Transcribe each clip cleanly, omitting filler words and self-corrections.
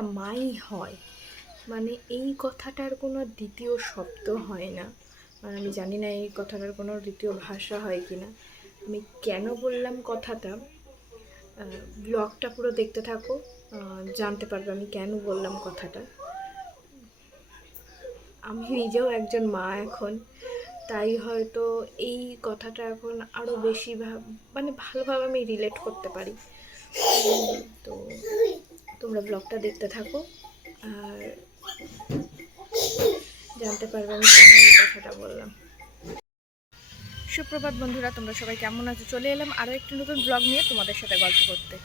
না মাই হয়, মানে এই কথাটার কোনো দ্বিতীয় শব্দ হয় না। মানে আমি জানি না এই কথাটার কোনো দ্বিতীয় ভাষা হয় কি না। আমি কেন বললাম কথাটা, ব্লগটা পুরো দেখতে থাকো, জানতে পারবে আমি কেন বললাম কথাটা। আমি নিজেও একজন মা এখন, তাই হয়তো এই কথাটা এখন আরও বেশি মানে ভালোভাবে আমি রিলেট করতে পারি। তো তোমরা ব্লগটা দেখতে থাকো আর জানতে পারবে আমি কেন এই কথাটা বললাম। সুপ্রভাত বন্ধুরা, তোমরা সবাই কেমন আছো? চলে এলাম আরও একটি নতুন ব্লগ নিয়ে তোমাদের সাথে গল্প করতে।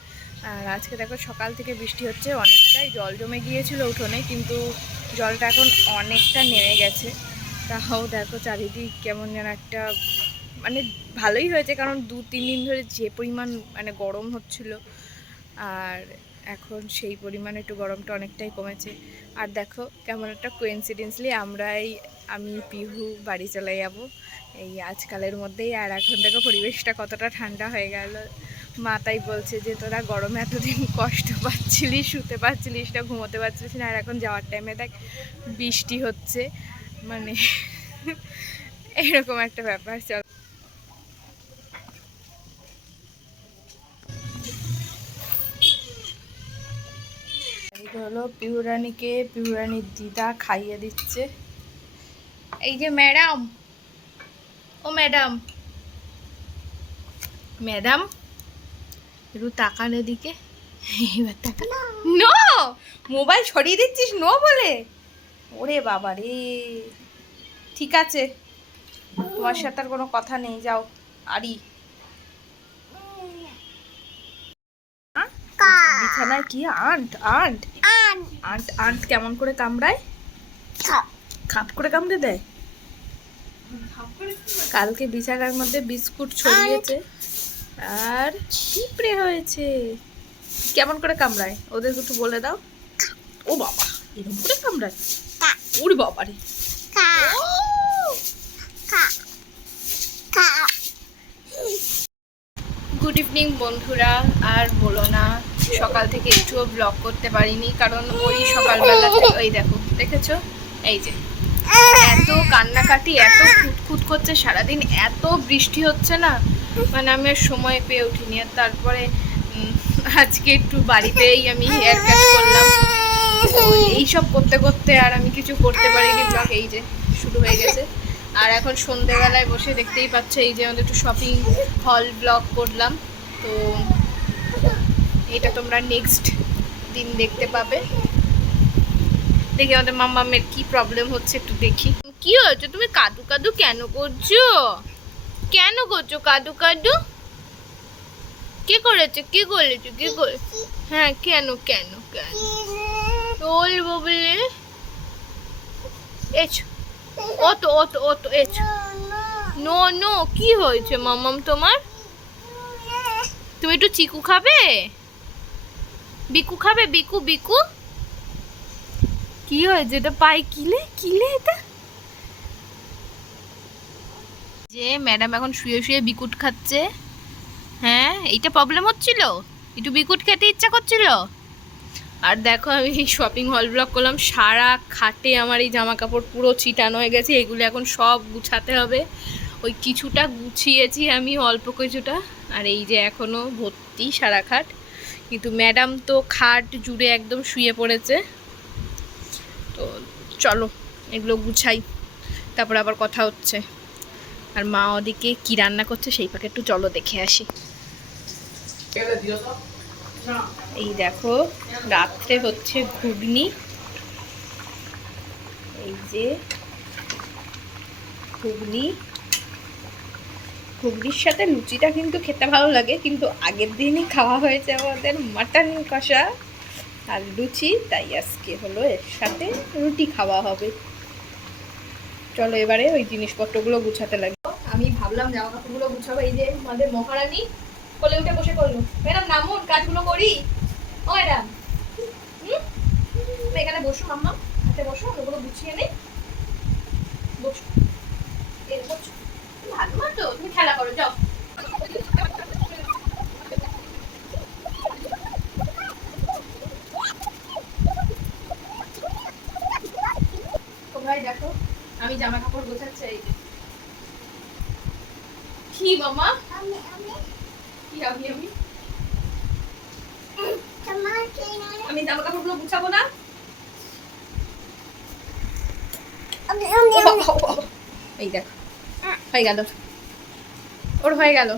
আর আজকে দেখো সকাল থেকে বৃষ্টি হচ্ছে, অনেকটাই জল জমে গিয়েছিল উঠোনে, কিন্তু জলটা এখন অনেকটা নেমে গেছে। তাও দেখো চারিদিক কেমন যেন একটা, মানে ভালোই হয়েছে, কারণ 2-3 দিন ধরে যে পরিমাণ মানে গরম হচ্ছিল, আর এখন সেই পরিমাণে একটু গরমটা অনেকটাই কমেছে। আর দেখো কেমন একটা কোইন্সিডেন্সলি আমি পিহু বাড়ি চলে যাব এই আজকালের মধ্যেই। আর এখন দেখো পরিবেশটা কতটা ঠান্ডা হয়ে গেল। মা তাই বলছে যে তোরা গরমে এতদিন কষ্ট পাচ্ছিলিস, শুতে পারছিলিস না, ঘুমোতে পারছিলিস না, আর এখন যাওয়ার টাইমে দেখ বৃষ্টি হচ্ছে, মানে এরকম একটা ব্যাপার। চল হলো পিহুরানির দিদা খাইয়ে দিচ্ছে। এই যে ম্যাডাম, ও ম্যাডাম, ম্যাডাম একটু তাকান এদিকে। এবার তাকান। নো, মোবাইল সরিয়ে দিচ্ছিস নো বলে? ওরে বাবা রে, ঠিক আছে, তোমার সাথে আর কোনো কথা নেই, যাও। আরি বিছানায় কি আন্ট আন্ট আন্ট আন্ট কেমন করে কামড়ায়? খাপ করে কামড়ে দেয়। কালকে বিছানার মধ্যে বিস্কুট ছড়িয়েছে আর পিঁপড়ে হয়েছে। কেমন করে কামড়ায় ওদের একটু বলে দাও। ও বাবা, এরকম করে কামড়ায়? ওরে বাবা রে। গুড ইভিনিং বন্ধুরা। আর বলো না, সকাল থেকে একটুও ব্লগ করতে পারিনি, কারণ ওই সকালবেলা থেকে ওই দেখো, দেখেছো এই যে এত কান্নাকাটি, এত খুঁতখুত করছে সারাদিন, এত বৃষ্টি হচ্ছে না, মানে আমি আর সময় পেয়ে উঠিনি। আর তারপরে আজকে একটু বাড়িতেই আমি হেয়ার কাট করলাম, এইসব করতে করতে আর আমি কিছু করতে পারিনি। ব্লগ এই যে শুরু হয়ে গেছে। আর এখন সন্ধেবেলায় বসে দেখতেই পাচ্ছ এই যে আমাদের একটু শপিং হল ব্লগ করলাম, তো এটা তোমরা নেক্সট দিন দেখতে পাবে। দেখি আমাদের মাম্মামের কি প্রবলেম হচ্ছে, একটু দেখি। কি হয়েছে? তুমি কাদু কাদু কেন করছো? কেন করছো কাদু কাদু? কে করেছে? কে করেছে? কে করে? হ্যাঁ, কেন কেন কেন বলবো বলে? এছো, অত অত অত এছো। নো নো, কি হয়েছে মাম্মাম তোমার? তুমি একটু চিকু খাবে? বিকু খাবে? বিকু বিকু কি হয়েছে? এটা পাই কিলে কিলে এটা। যে ম্যাডাম এখন শুয়ে শুয়ে বিকুট খাচ্ছে। হ্যাঁ, এইটা প্রবলেম হচ্ছিল, একটু বিকুট খেতে ইচ্ছা করছিল। আর দেখো আমি শপিং হল ব্লগ করলাম, সারা খাটে আমার এই জামা কাপড় পুরো ছিটানো হয়ে গেছে, এগুলো এখন সব গুছাতে হবে। ওই কিছুটা গুছিয়েছি আমি, অল্প কিছুটা, আর এই যে এখনো ভর্তি সারা খাট। কিন্তু ম্যাডাম তো খাট জুড়ে একদম শুয়ে পড়েছে। তো চলো এগুলো গুছাই, তারপর আবার কথা হচ্ছে। আর মা ওদিকে কি রান্না করছে সেই পাকে একটু চলো দেখে আসি। এই দেখো রাত্রে হচ্ছে ঘুগনি, এই যে ঘুগনির সাথে লুচিটা কিন্তু খেতে ভালো লাগে, কিন্তু আগের দিনই খাওয়া হয়েছে আমাদের মাটন কষা আর লুচি, তাই আজকে হলো এর সাথে রুটি খাওয়া হবে। চলো এবারে ওই জিনিসপত্রগুলো গুছাতে লাগবে। আমি ভাবলাম জামা কাপড়গুলো গুছাবো। এই যে আমাদের মহারানী কোলে উঠে বসে করলো। ম্যাডাম নামুন, কাজগুলো করি। ও ম্যাডাম, তুমি এখানে বসো, মাম্মা হাতে বসো, ওগুলো গুছিয়ে নেই। বসো, এই বসো, ভালো মতো তুমি খেলা করো, যাও। জামা কাপড় গোছাচ্ছে। এই যে কি মামা, কি আমি জামা কাপড়গুলো গুছাবো না? এই দেখ হয়ে গেল, ওর হয়ে গেল।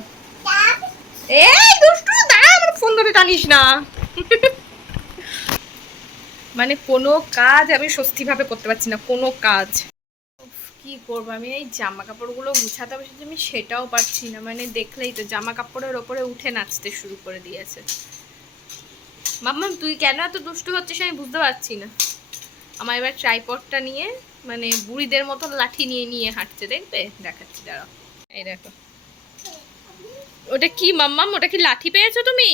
এই দুষ্টু দাঁড়া, আমার ফোন ধরে টানিস না। মানে কোনো কাজ আমি স্বস্তিভাবে করতে পারছি না, কোনো কাজ। কি করবো আমি, এই জামা কাপড়গুলো গুছাতে বসেছি আমি, সেটাও পারছি না। মানে দেখলেই তো জামা কাপড়ের ওপরে উঠে নাচতে শুরু করে দিয়েছে। মাম্মাম তুই কেন এত দুষ্টু হচ্ছিস আমি বুঝতে পারছি না। আমার এবার ট্রাইপডটা নিয়ে মানে বুড়িদের মতো লাঠি নিয়ে নিয়ে হাঁটছে, দেখবে দেখাচ্ছি দাঁড়াও। এই দেখো, ওটা কি মাম্মাম, ওটা কি লাঠি পেয়েছো তুমি?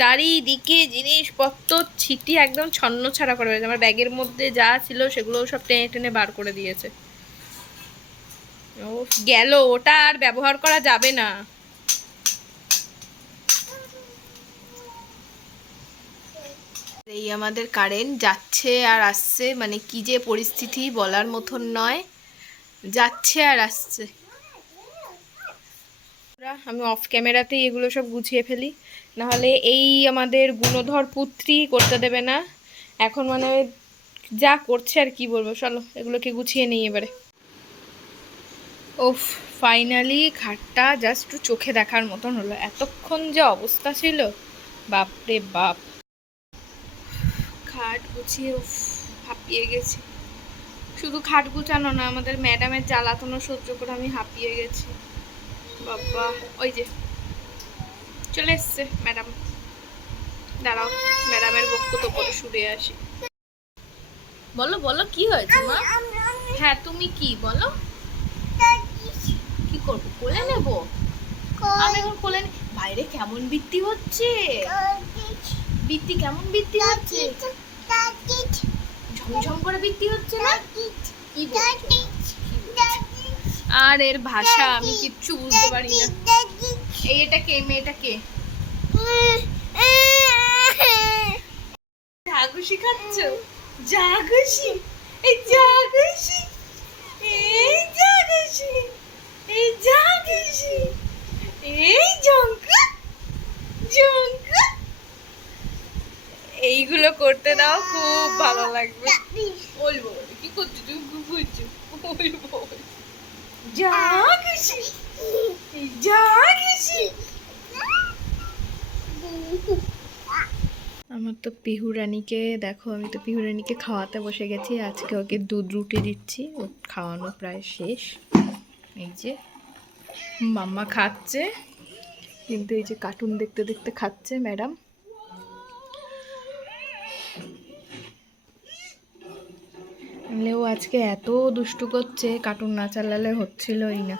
চারিদিকে জিনিসপত্র ছিটি একদম ছন্ন ছাড়া করে দিয়েছে। আমার ব্যাগের মধ্যে যা ছিল সেগুলো সব টেনে টেনে বার করে দিয়েছে। ও গেল, ওটা আর ব্যবহার করা যাবে না। এই আমাদের কারেন্ট যাচ্ছে আর আসছে, মানে কি যে পরিস্থিতি বলার মতন নয়, যাচ্ছে আর আসছে। আমি অফ ক্যামেরাতেই এগুলো সব গুছিয়ে ফেলি, নাহলে এই আমাদের গুণধর পুত্রী করতে দেবে না এখন। মানে যা করছে আর কি বলবো। চলো এগুলোকে গুছিয়ে নিই এবারে। ওফ, ফাইনালি খাটটা জাস্ট চোখে দেখার মতন হলো। এতক্ষণ যে অবস্থা ছিল, বাপরে বাপ। খাট গুছিয়ে হাঁপিয়ে গেছি। শুধু খাট গুছানো না, আমাদের ম্যাডামের জ্বালাতনও সহ্য করে আমি হাঁপিয়ে গেছি বাবা। ওই যে চলে এসছে ম্যাডাম, দাঁড়াও ম্যাডামের বক্তব্য পরে শুনে আসি। বলো বলো কি হয়েছে মা? হ্যাঁ তুমি কি বলো, কি করবো, কোলে নেবো? আমি এখন কোলে, বাইরে কেমন বৃষ্টি হচ্ছে, বৃষ্টি কেমন বৃষ্টি হচ্ছে, ঝমঝম করে বৃষ্টি হচ্ছে না? কি আর এর ভাষা আমি কিচ্ছু বুঝতে পারি না। এই এটা কে, মেয়েটা কে? জাগুশি খাচ্ছ? জাগুশি, এই জাগুশি, এই জাগুশি, এই জাগুশি, এই জঙ্কা জঙ্কা। এইগুলো করতে দাও, খুব ভালো লাগবে। বলবো কি করছো তুমি, ঘুরছো বলবো জাগুশি, এই জাগুশি। আমার তো পিহু রানীকে দেখো, আমি তো পিহু রানীকে খাওয়াতে বসে গেছি। আজকে ওকে দুধ রুটি দিচ্ছি, ও খাওয়ানো প্রায় শেষ। এই যে মাম্মা খাচ্ছে, কিন্তু এই যে কার্টুন দেখতে দেখতে খাচ্ছে ম্যাডাম। ও আজকে এত দুষ্টু করছে, কার্টুন না চালালে হচ্ছিলই না।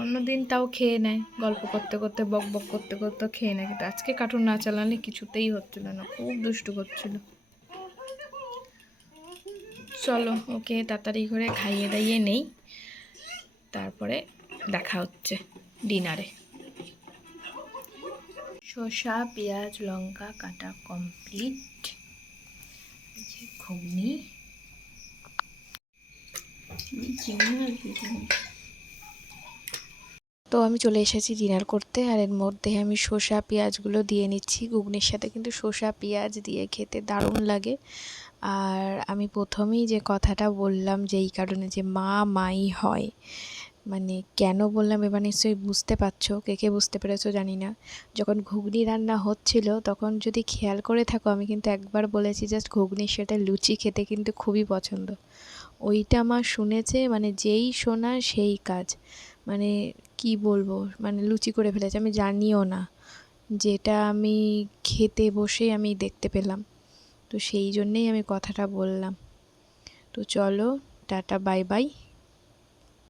অন্যদিন তাও খেয়ে নেয়, গল্প করতে করতে বক বক করতে করতে খেয়ে নেয়, কিন্তু আজকে কার্টুন না চালালে কিছুতেই হচ্ছিল না, খুব দুষ্টু করছিল। চলো ওকে তাড়াতাড়ি করে খাইয়ে দাইয়ে নেই, তারপরে দেখা হচ্ছে ডিনারে। শসা পেঁয়াজ লঙ্কা কাটা কমপ্লিট, ঘুগনি। তো আমি চলে এসেছি ডিনার করতে, আর এর মধ্যে আমি শসা পেঁয়াজগুলো দিয়ে নিচ্ছি। ঘুগনির সাথে কিন্তু শসা পেঁয়াজ দিয়ে খেতে দারুণ লাগে। আর আমি প্রথমেই যে কথাটা বললাম, যে এই কারণে যে মা মাই হয়, মানে কেন বললাম এবার নিশ্চয়ই বুঝতে পারছো, কে কে বুঝতে পেরেছো জানি না। যখন ঘুগনি রান্না হচ্ছিল তখন যদি খেয়াল করে থাকো, আমি কিন্তু একবার বলেছি জাস্ট ঘুগনির সাথে লুচি খেতে কিন্তু খুবই পছন্দ। ওইটা মা শুনেছে, মানে যেই শোনা সেই কাজ। মানে কি বলবো, মানে লুচি করে ফেলেছে, আমি জানিও না, যেটা আমি খেতে বসে আমি দেখতে পেলাম। তো সেই জন্যেই আমি কথাটা বললাম। তো চলো টাটা বাই বাই।